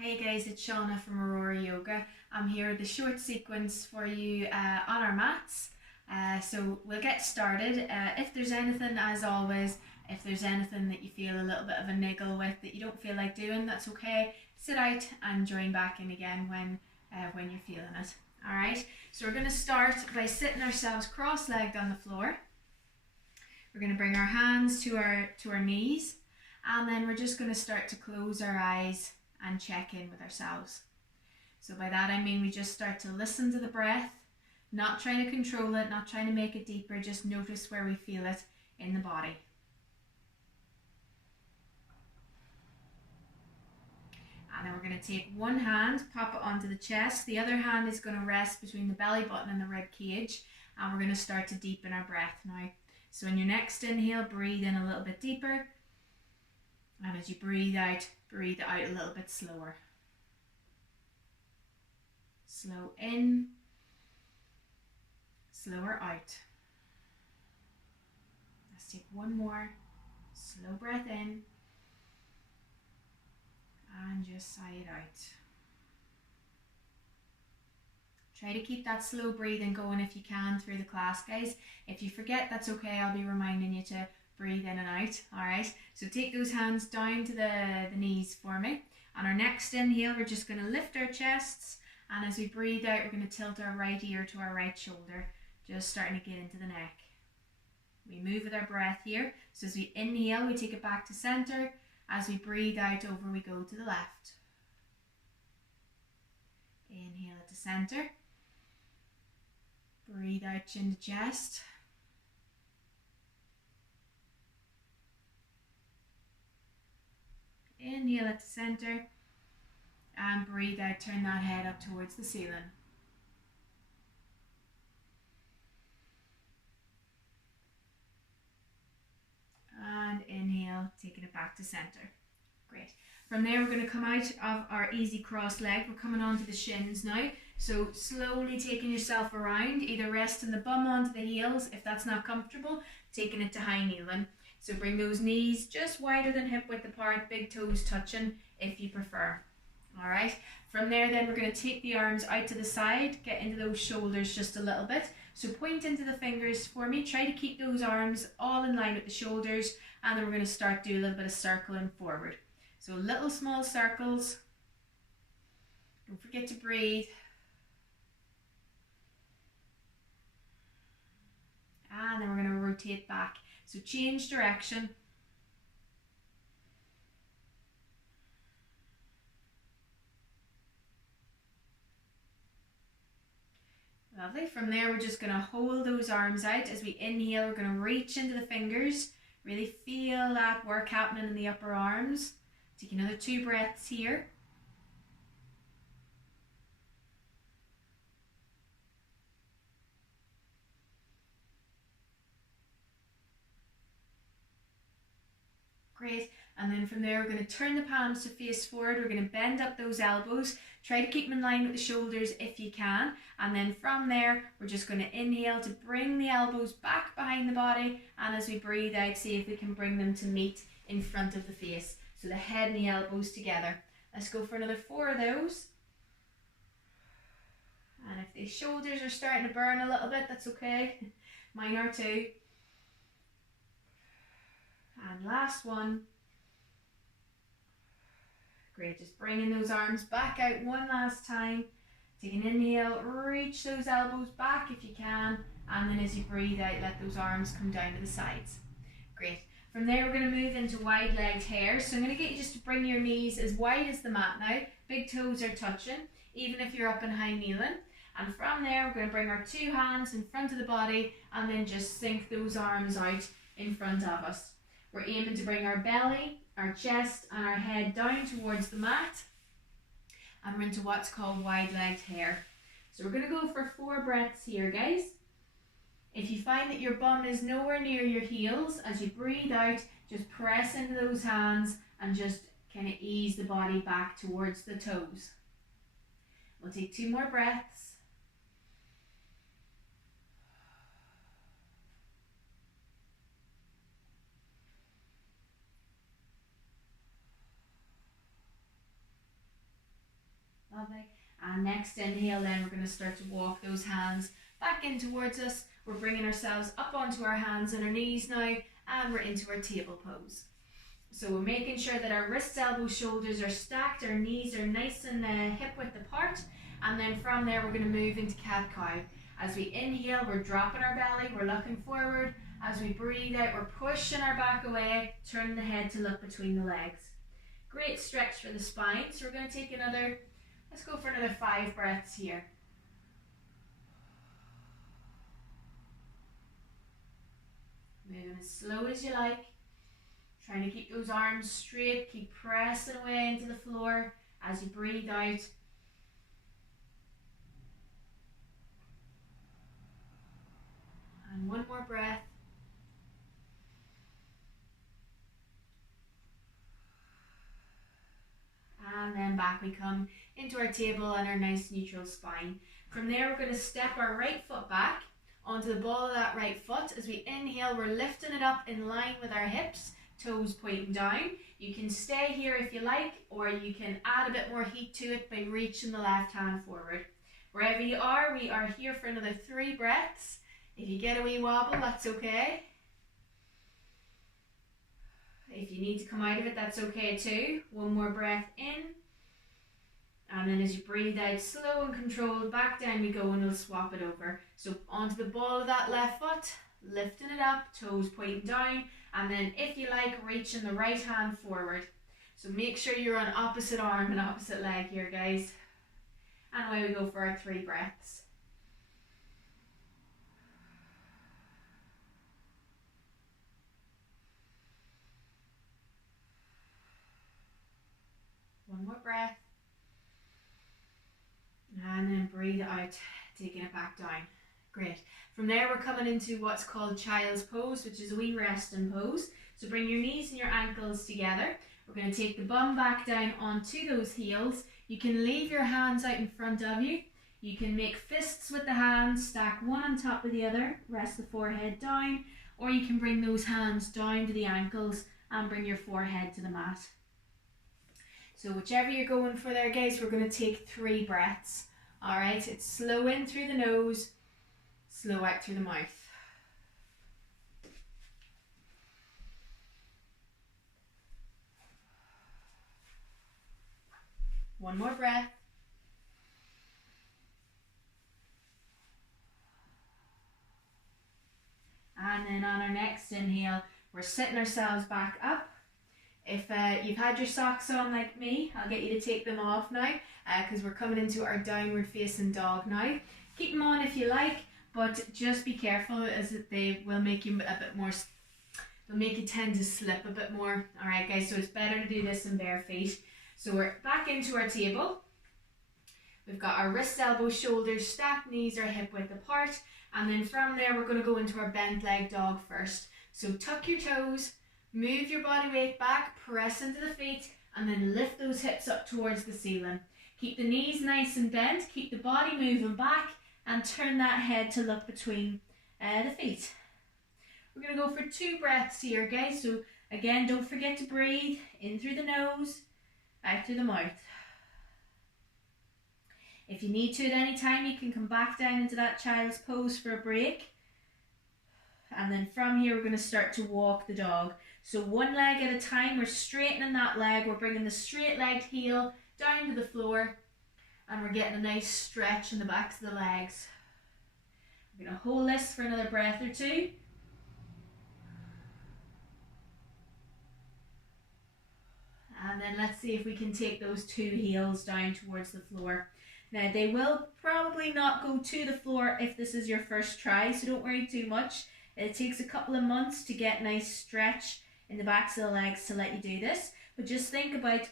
Hey guys, it's Shauna from Aurora Yoga. I'm here with a short sequence for you on our mats. So we'll get started. If there's anything, as always, if there's anything that you feel a little bit of a niggle with that you don't feel like doing, that's okay. Sit out and join back in again when you're feeling it. All right. So we're going to start by sitting ourselves cross-legged on the floor. We're going to bring our hands to our knees, and then we're just going to start to close our eyes and check in with ourselves. So by that I mean we just start to listen to the breath, not trying to control it, not trying to make it deeper, just notice where we feel it in the body. And then we're going to take one hand, pop it onto the chest, the other hand is going to rest between the belly button and the rib cage, and we're going to start to deepen our breath now. So in your next inhale, breathe in a little bit deeper, and as you breathe out a little bit slower. Slow in, slower out. Let's take one more. Slow breath in, and just sigh it out. Try to keep that slow breathing going if you can through the class, guys. If you forget, that's okay. I'll be reminding you to breathe in and out. Alright, so take those hands down to the knees for me. On our next inhale, we're just going to lift our chests, and as we breathe out, we're going to tilt our right ear to our right shoulder, just starting to get into the neck. We move with our breath here. So as we inhale, we take it back to center. As we breathe out, over we go to the left. Inhale it to center. Breathe out, chin to chest. Inhale at the center, and breathe out, turn that head up towards the ceiling. And inhale, taking it back to center. Great. From there, we're going to come out of our easy cross leg. We're coming onto the shins now. So slowly taking yourself around, either resting the bum onto the heels if that's not comfortable, taking it to high kneeling. So bring those knees just wider than hip width apart, big toes touching if you prefer. Alright, from there then we're going to take the arms out to the side, get into those shoulders just a little bit. So point into the fingers for me, try to keep those arms all in line with the shoulders, and then we're going to start do a little bit of circling forward. So little small circles. Don't forget to breathe. And then we're going to rotate back. So change direction. Lovely. From there, we're just going to hold those arms out. As we inhale, we're going to reach into the fingers. Really feel that work happening in the upper arms. Take another 2 breaths here. Great. And then from there, we're going to turn the palms to face forward. We're going to bend up those elbows. Try to keep them in line with the shoulders if you can. And then from there, we're just going to inhale to bring the elbows back behind the body. And as we breathe out, see if we can bring them to meet in front of the face. So the head and the elbows together. Let's go for another 4 of those. And if the shoulders are starting to burn a little bit, that's okay. Mine are too. And last one. Great, just bringing those arms back out one last time. Take an inhale, reach those elbows back if you can, and then as you breathe out, let those arms come down to the sides. Great. From there, we're going to move into wide-legged hare. So I'm going to get you just to bring your knees as wide as the mat now. Big toes are touching, even if you're up in high kneeling. And from there, we're going to bring our 2 hands in front of the body, and then just sink those arms out in front of us. We're aiming to bring our belly, our chest and our head down towards the mat, and we're into what's called wide-legged hare. So we're going to go for 4 breaths here, guys. If you find that your bum is nowhere near your heels, as you breathe out, just press into those hands and just kind of ease the body back towards the toes. We'll take 2 more breaths. And next inhale, then we're going to start to walk those hands back in towards us. We're bringing ourselves up onto our hands and our knees now, and we're into our table pose. So we're making sure that our wrists, elbows, shoulders are stacked, our knees are nice and hip width apart, and then from there we're going to move into cat-cow. As we inhale, we're dropping our belly, we're looking forward. As we breathe out, we're pushing our back away, turning the head to look between the legs. Great stretch for the spine, so we're going to take let's go for another 5 breaths here. Moving as slow as you like. Trying to keep those arms straight, keep pressing away into the floor as you breathe out. And one more breath. And then back we come into our table and our nice neutral spine. From there we're going to step our right foot back onto the ball of that right foot. As we inhale, we're lifting it up in line with our hips, toes pointing down. You can stay here if you like, or you can add a bit more heat to it by reaching the left hand forward. Wherever you are, we are here for another 3 breaths. If you get a wee wobble, that's okay. If you need to come out of it, that's okay too. One more breath in. And then as you breathe out, slow and controlled, back down we go, and we'll swap it over. So onto the ball of that left foot, lifting it up, toes pointing down, and then if you like, reaching the right hand forward. So make sure you're on opposite arm and opposite leg here, guys. And away we go for our 3 breaths. One more breath. And then breathe out, taking it back down. Great. From there we're coming into what's called child's pose, which is a wee resting pose. So bring your knees and your ankles together. We're going to take the bum back down onto those heels. You can leave your hands out in front of you. You can make fists with the hands, stack one on top of the other, rest the forehead down, or you can bring those hands down to the ankles and bring your forehead to the mat. So whichever you're going for there, guys, we're going to take 3 breaths. Alright, it's slow in through the nose, slow out through the mouth. One more breath. And then on our next inhale, we're sitting ourselves back up. If you've had your socks on like me, I'll get you to take them off now, because we're coming into our downward facing dog now. Keep them on if you like, but just be careful, as they will make you a bit more, they'll make you tend to slip a bit more. Alright guys, so it's better to do this in bare feet. So we're back into our table. We've got our wrists, elbows, shoulders stacked, knees are hip width apart, and then from there we're going to go into our bent leg dog first. So tuck your toes, move your body weight back, press into the feet, and then lift those hips up towards the ceiling. Keep the knees nice and bent, keep the body moving back, and turn that head to look between the feet. We're going to go for 2 breaths here, guys. So again, don't forget to breathe in through the nose, out through the mouth. If you need to at any time, you can come back down into that child's pose for a break. And then from here, we're going to start to walk the dog. So 1 leg at a time, we're straightening that leg. We're bringing the straight-legged heel down to the floor. And we're getting a nice stretch in the backs of the legs. We're going to hold this for another breath or 2. And then let's see if we can take those 2 heels down towards the floor. Now they will probably not go to the floor if this is your first try, so don't worry too much. It takes a couple of months to get nice stretch in the backs of the legs to let you do this. But just think about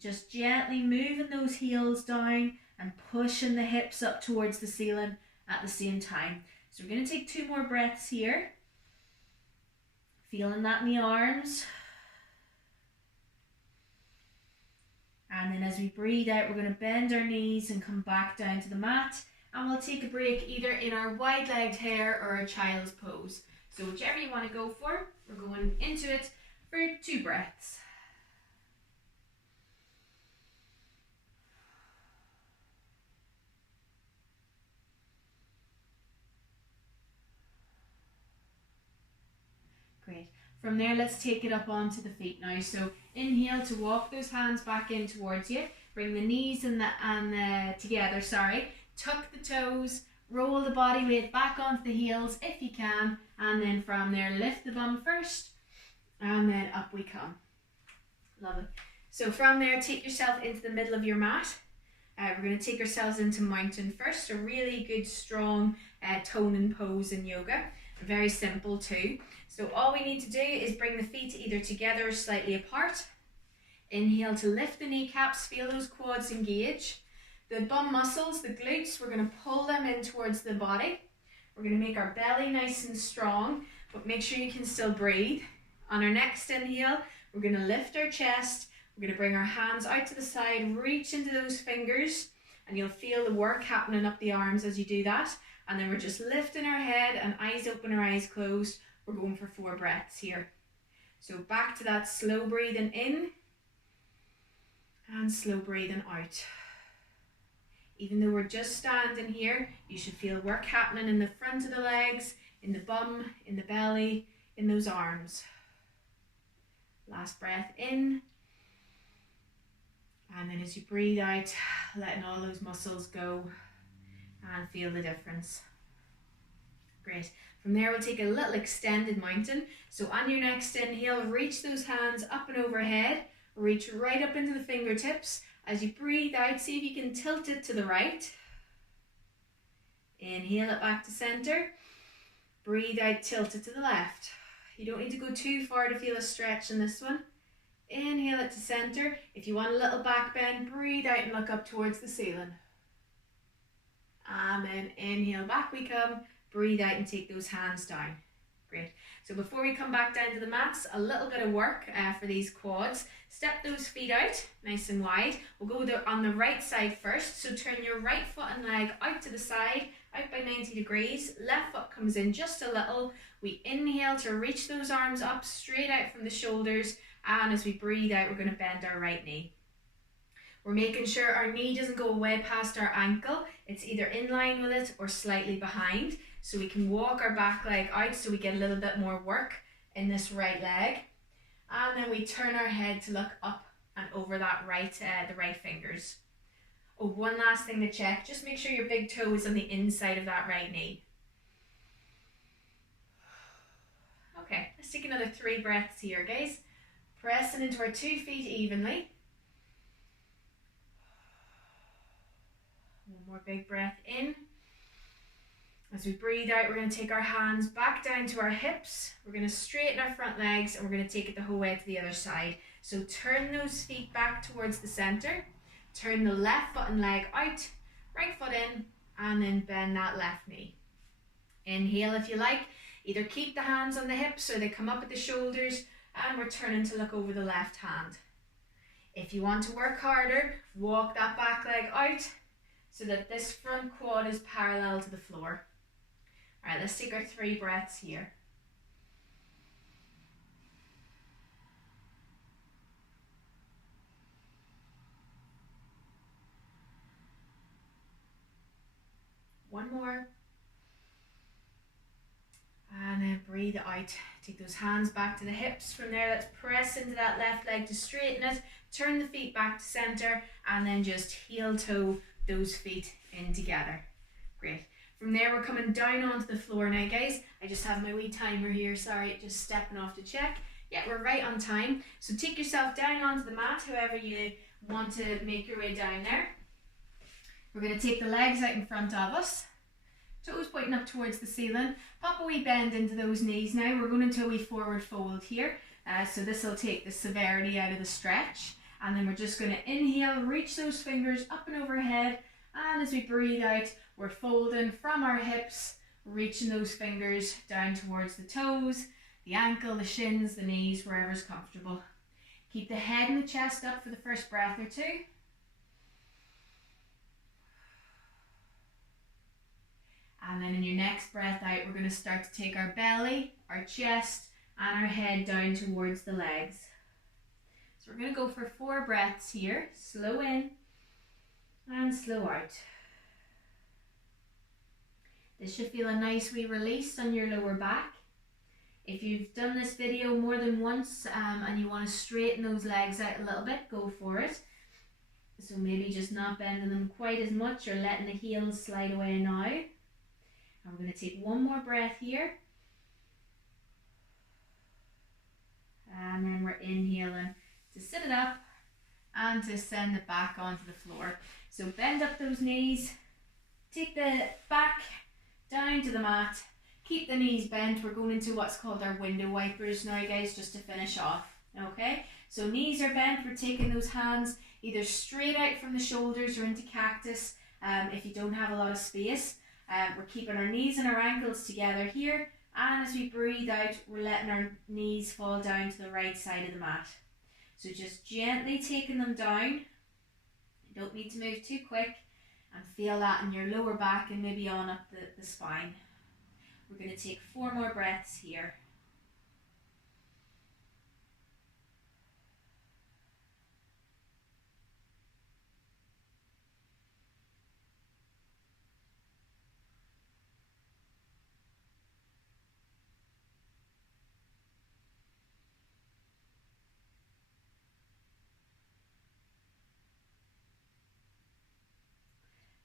just gently moving those heels down and pushing the hips up towards the ceiling at the same time. So we're going to take 2 more breaths here. Feeling that in the arms. And then as we breathe out, we're going to bend our knees and come back down to the mat. And we'll take a break either in our wide-legged hare or a child's pose. So whichever you want to go for, we're going into it for 2 breaths. From there, let's take it up onto the feet now. So inhale to walk those hands back in towards you. Bring the knees and the together, sorry. Tuck the toes, roll the body weight back onto the heels if you can. And then from there, lift the bum first. And then up we come. Lovely. So from there, take yourself into the middle of your mat. We're going to take ourselves into mountain first. A really good, strong toning pose in yoga. Very simple too. So all we need to do is bring the feet either together or slightly apart. Inhale to lift the kneecaps, feel those quads engage. The bum muscles, the glutes, we're going to pull them in towards the body. We're going to make our belly nice and strong, but make sure you can still breathe. On our next inhale, we're going to lift our chest. We're going to bring our hands out to the side, reach into those fingers, and you'll feel the work happening up the arms as you do that. And then we're just lifting our head and eyes open or eyes closed. We're going for 4 breaths here. So back to that slow breathing in and slow breathing out. Even though we're just standing here, you should feel work happening in the front of the legs, in the bum, in the belly, in those arms. Last breath in. And then as you breathe out, letting all those muscles go and feel the difference. Great. From there, we'll take a little extended mountain. So on your next inhale, reach those hands up and overhead. Reach right up into the fingertips. As you breathe out, see if you can tilt it to the right. Inhale it back to center. Breathe out, tilt it to the left. You don't need to go too far to feel a stretch in this one. Inhale it to center. If you want a little back bend, breathe out and look up towards the ceiling. And then inhale, back we come. Breathe out and take those hands down. Great. So before we come back down to the mats, a little bit of work for these quads. Step those feet out nice and wide. We'll go on the right side first. So turn your right foot and leg out to the side, out by 90 degrees. Left foot comes in just a little. We inhale to reach those arms up straight out from the shoulders. And as we breathe out, we're going to bend our right knee. We're making sure our knee doesn't go way past our ankle. It's either in line with it or slightly behind. So we can walk our back leg out so we get a little bit more work in this right leg. And then we turn our head to look up and over that the right fingers. Oh, one last thing to check. Just make sure your big toe is on the inside of that right knee. Okay, let's take another 3 breaths here, guys. Pressing into our 2 feet evenly. One more big breath in. As we breathe out, we're going to take our hands back down to our hips. We're going to straighten our front legs and we're going to take it the whole way to the other side. So turn those feet back towards the center. Turn the left foot and leg out, right foot in, and then bend that left knee. Inhale if you like. Either keep the hands on the hips or they come up at the shoulders, and we're turning to look over the left hand. If you want to work harder, walk that back leg out so that this front quad is parallel to the floor. All right, let's take our 3 breaths here. One more. And then breathe out. Take those hands back to the hips. From there, let's press into that left leg to straighten it. Turn the feet back to center and then just heel toe those feet in together. Great. From there, we're coming down onto the floor now, guys. I just have my wee timer here. Sorry, just stepping off to check. Yeah, we're right on time. So take yourself down onto the mat, however you want to make your way down there. We're going to take the legs out in front of us. Toes pointing up towards the ceiling. Pop a wee bend into those knees now. We're going into a wee forward fold here. So this will take the severity out of the stretch. And then we're just going to inhale, reach those fingers up and overhead. And as we breathe out, we're folding from our hips, reaching those fingers down towards the toes, the ankle, the shins, the knees, wherever's comfortable. Keep the head and the chest up for the first breath or 2. And then in your next breath out, we're going to start to take our belly, our chest, and our head down towards the legs. So we're going to go for 4 breaths here. Slow in and slow out. This should feel a nice wee release on your lower back. If you've done this video more than once and you want to straighten those legs out a little bit, go for it. So maybe just not bending them quite as much or letting the heels slide away now. And we're going to take one more breath here. And then we're inhaling to sit it up and to send it back onto the floor. So bend up those knees, take the back down to the mat, keep the knees bent. We're going into what's called our window wipers now, guys, just to finish off. Okay, so knees are bent. We're taking those hands either straight out from the shoulders or into cactus if you don't have a lot of space. We're keeping our knees and our ankles together here, and as we breathe out, we're letting our knees fall down to the right side of the mat. So just gently taking them down. You don't need to move too quick, and feel that in your lower back and maybe on up the spine. We're going to take 4 more breaths here.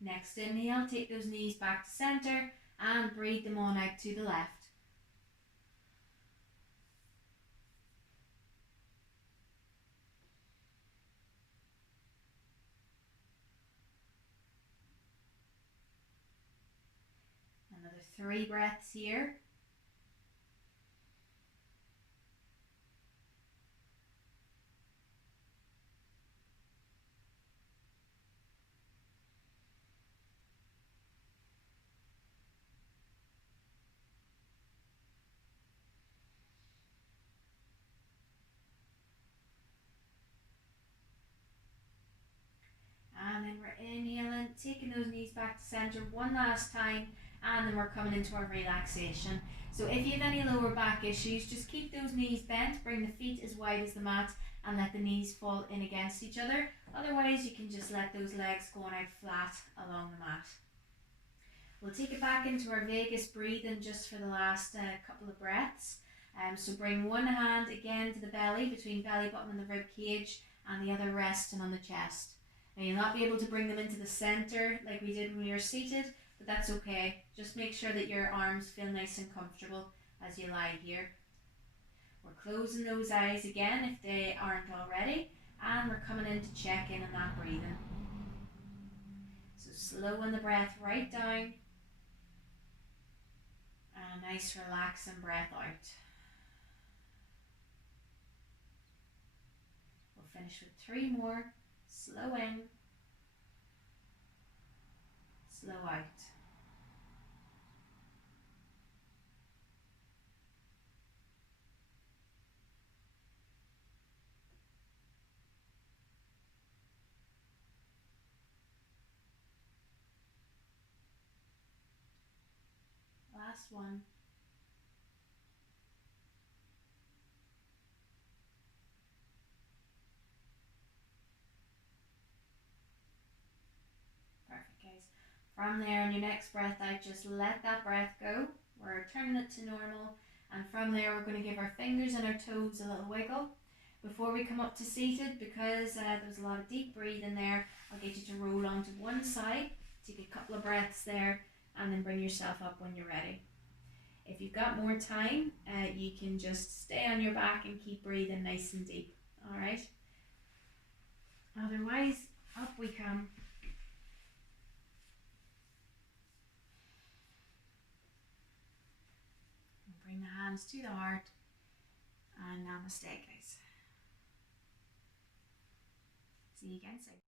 Next inhale, take those knees back to center and breathe them on out to the left. Another 3 breaths here. And then we're inhaling, taking those knees back to center one last time, and then we're coming into our relaxation. So if you have any lower back issues, just keep those knees bent, bring the feet as wide as the mat, and let the knees fall in against each other. Otherwise, you can just let those legs go out flat along the mat. We'll take it back into our vagus breathing just for the last couple of breaths. So bring one hand again to the belly, between belly button and the rib cage, and the other resting on the chest. Now you'll not be able to bring them into the center like we did when we were seated, but that's okay. Just make sure that your arms feel nice and comfortable as you lie here. We're closing those eyes again if they aren't already, and we're coming in to check in on that breathing. So slowing the breath right down, and a nice relaxing breath out. We'll finish with 3 more. Slow in, slow out. Last one. From there, on your next breath out, just let that breath go. We're turning it to normal, and from there we're going to give our fingers and our toes a little wiggle. Before we come up to seated, because there's a lot of deep breathing there, I'll get you to roll onto one side, take a couple of breaths there, and then bring yourself up when you're ready. If you've got more time, you can just stay on your back and keep breathing nice and deep. Alright? Otherwise, up we come. Bring the hands to the heart, and namaste, guys. See you again soon.